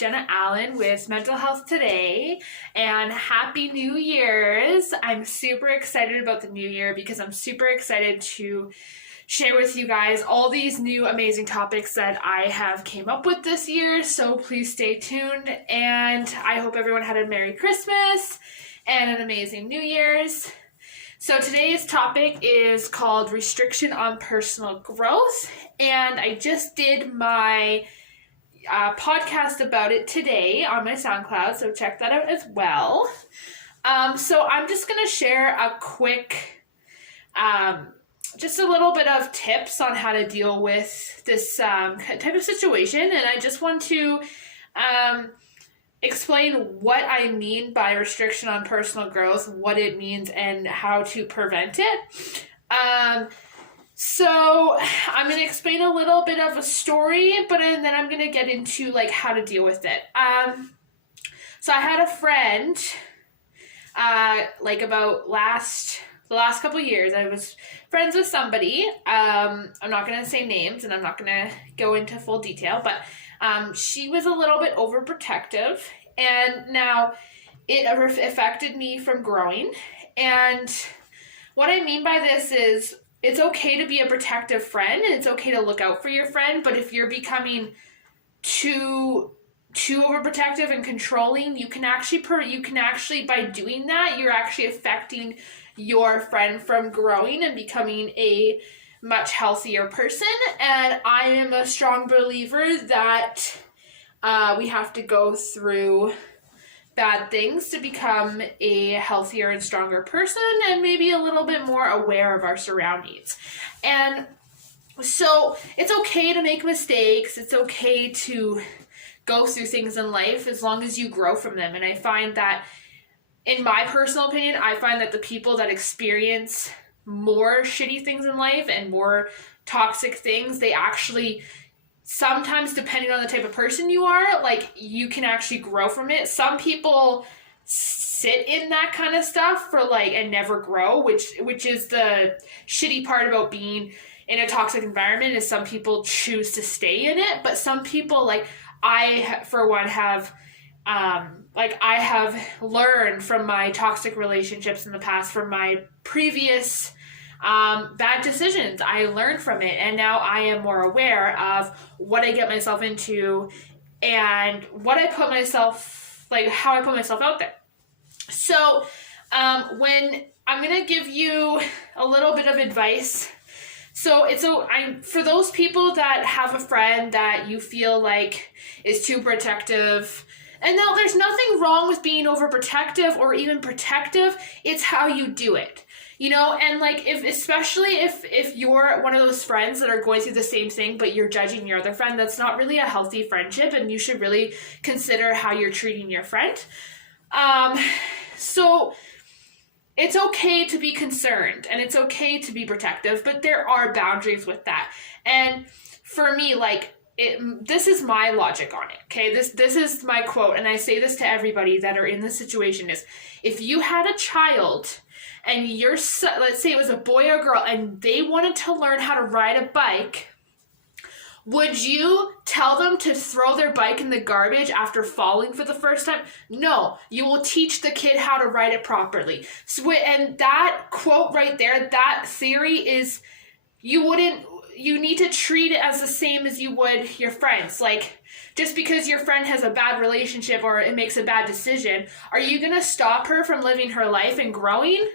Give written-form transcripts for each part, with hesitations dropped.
Jenna Allen with Mental Health Today, and Happy New Year's. I'm super excited about the new year because I'm super excited to share with you guys all these new amazing topics that I have came up with this year, so please stay tuned, and I hope everyone had a Merry Christmas and an amazing New Year's. So today's topic is called Restriction on Personal Growth, and I just did my podcast about it today on my SoundCloud, so check that out as well. So I'm just going to share a quick, just a little bit of tips on how to deal with this type of situation, and I just want to explain what I mean by restriction on personal growth, what it means, and how to prevent it. So I'm going to explain a little bit of a story, but then I'm going to get into like how to deal with it. So I had a friend, like about the last couple years, I was friends with somebody. I'm not going to say names and I'm not going to go into full detail, but she was a little bit overprotective, and now it affected me from growing. And what I mean by this is it's okay to be a protective friend and it's okay to look out for your friend, but if you're becoming too overprotective and controlling, you can actually by doing that, you're actually affecting your friend from growing and becoming a much healthier person. And I am a strong believer that we have to go through bad things to become a healthier and stronger person, and maybe a little bit more aware of our surroundings. And so it's okay to make mistakes. It's okay to go through things in life as long as you grow from them. And I find that, in my personal opinion, I find that the people that experience more shitty things in life and more toxic things, they actually, sometimes depending on the type of person you are, like, you can actually grow from it. Some people sit in that kind of stuff for like and never grow, which is the shitty part about being in a toxic environment, is some people choose to stay in it. But some people, like I for one have I have learned from my toxic relationships in the past, from my previous bad decisions. I learned from it, and now I am more aware of what I get myself into and what I put myself, like how I put myself out there. So when I'm going to give you a little bit of advice. So for those people that have a friend that you feel like is too protective, and now there's nothing wrong with being overprotective or even protective, it's how you do it. And like especially if you're one of those friends that are going through the same thing, but you're judging your other friend, that's not really a healthy friendship, and you should really consider how you're treating your friend. So it's okay to be concerned and it's okay to be protective, but there are boundaries with that. And for me, like, this is my logic on it, okay? This is my quote, and I say this to everybody that are in this situation, is if you had a child and let's say it was a boy or girl, and they wanted to learn how to ride a bike, would you tell them to throw their bike in the garbage after falling for the first time? No, you will teach the kid how to ride it properly. So, and that quote right there, that theory is, you need to treat it as the same as you would your friends. Like, just because your friend has a bad relationship or it makes a bad decision, are you going to stop her from living her life and growing?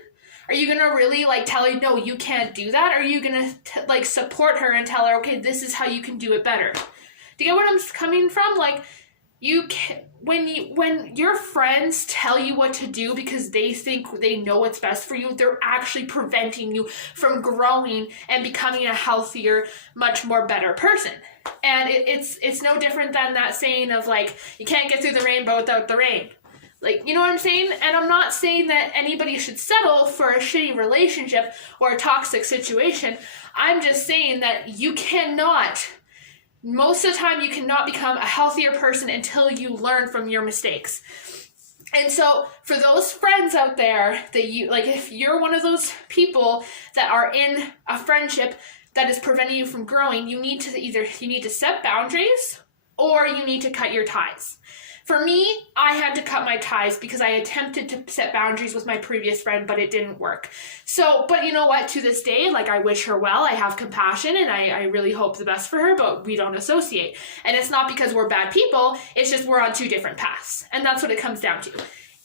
Are you going to really like tell her, no, you can't do that? Or are you going to like support her and tell her, okay, this is how you can do it better? Do you get what I'm coming from? Like, you can, when your friends tell you what to do because they think they know what's best for you, they're actually preventing you from growing and becoming a healthier, much more better person. And it's no different than that saying of like, you can't get through the rainbow without the rain. Like, you know what I'm saying? And I'm not saying that anybody should settle for a shitty relationship or a toxic situation. I'm just saying that you cannot, most of the time, you cannot become a healthier person until you learn from your mistakes. And so for those friends out there that you, like, if you're one of those people that are in a friendship that is preventing you from growing, you need to set boundaries, or you need to cut your ties. For me, I had to cut my ties because I attempted to set boundaries with my previous friend, but it didn't work. So, but you know what? To this day, like, I wish her well. I have compassion and I really hope the best for her, but we don't associate. And it's not because we're bad people. It's just we're on two different paths. And that's what it comes down to.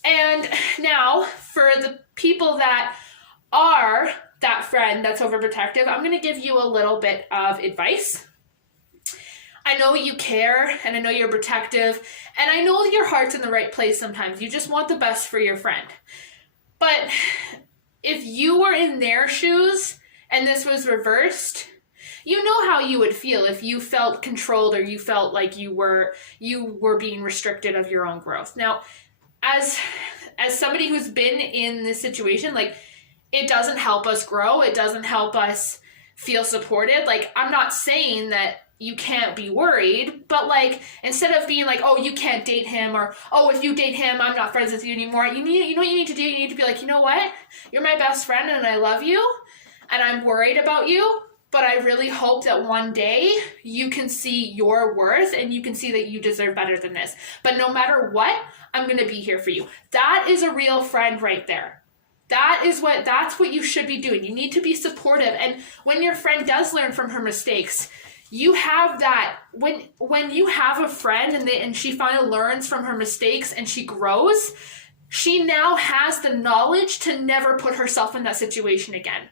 And now, for the people that are that friend that's overprotective, I'm going to give you a little bit of advice. I know you care, and I know you're protective, and I know your heart's in the right place sometimes. You just want the best for your friend. But if you were in their shoes and this was reversed, you know how you would feel if you felt controlled or you felt like you were being restricted of your own growth. Now, as somebody who's been in this situation, like, it doesn't help us grow. It doesn't help us feel supported. Like, I'm not saying that you can't be worried, but like, instead of being like, oh, you can't date him, or oh, if you date him, I'm not friends with you anymore. You know what you need to do? You need to be like, you know what? You're my best friend and I love you and I'm worried about you, but I really hope that one day you can see your worth and you can see that you deserve better than this. But no matter what, I'm going to be here for you. That is a real friend right there. That's what you should be doing. You need to be supportive. And when your friend does learn from her mistakes, you have that, when you have a friend and she finally learns from her mistakes and she grows, she now has the knowledge to never put herself in that situation again.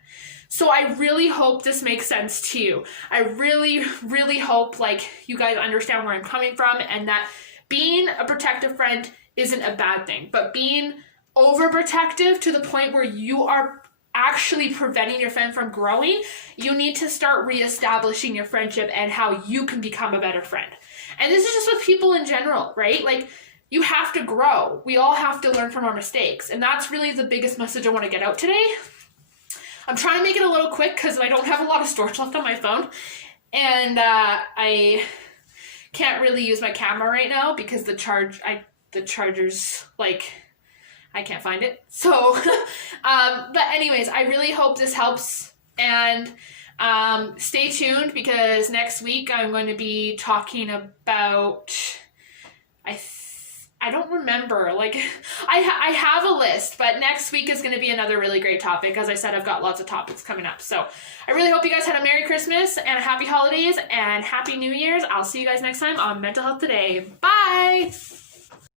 So I really hope this makes sense to you. I really, really hope like you guys understand where I'm coming from, and that being a protective friend isn't a bad thing, but being overprotective to the point where you are actually preventing your friend from growing, you need to start reestablishing your friendship and how you can become a better friend. And this is just with people in general, right? Like, you have to grow. We all have to learn from our mistakes. And that's really the biggest message I want to get out today. I'm trying to make it a little quick because I don't have a lot of storage left on my phone. And I can't really use my camera right now because the charger's like, I can't find it. So, but anyways, I really hope this helps, and stay tuned because next week I'm going to be talking about, I don't remember, like, I have a list, but next week is going to be another really great topic. As I said, I've got lots of topics coming up. So I really hope you guys had a Merry Christmas and a Happy Holidays and Happy New Year's. I'll see you guys next time on Mental Health Today. Bye!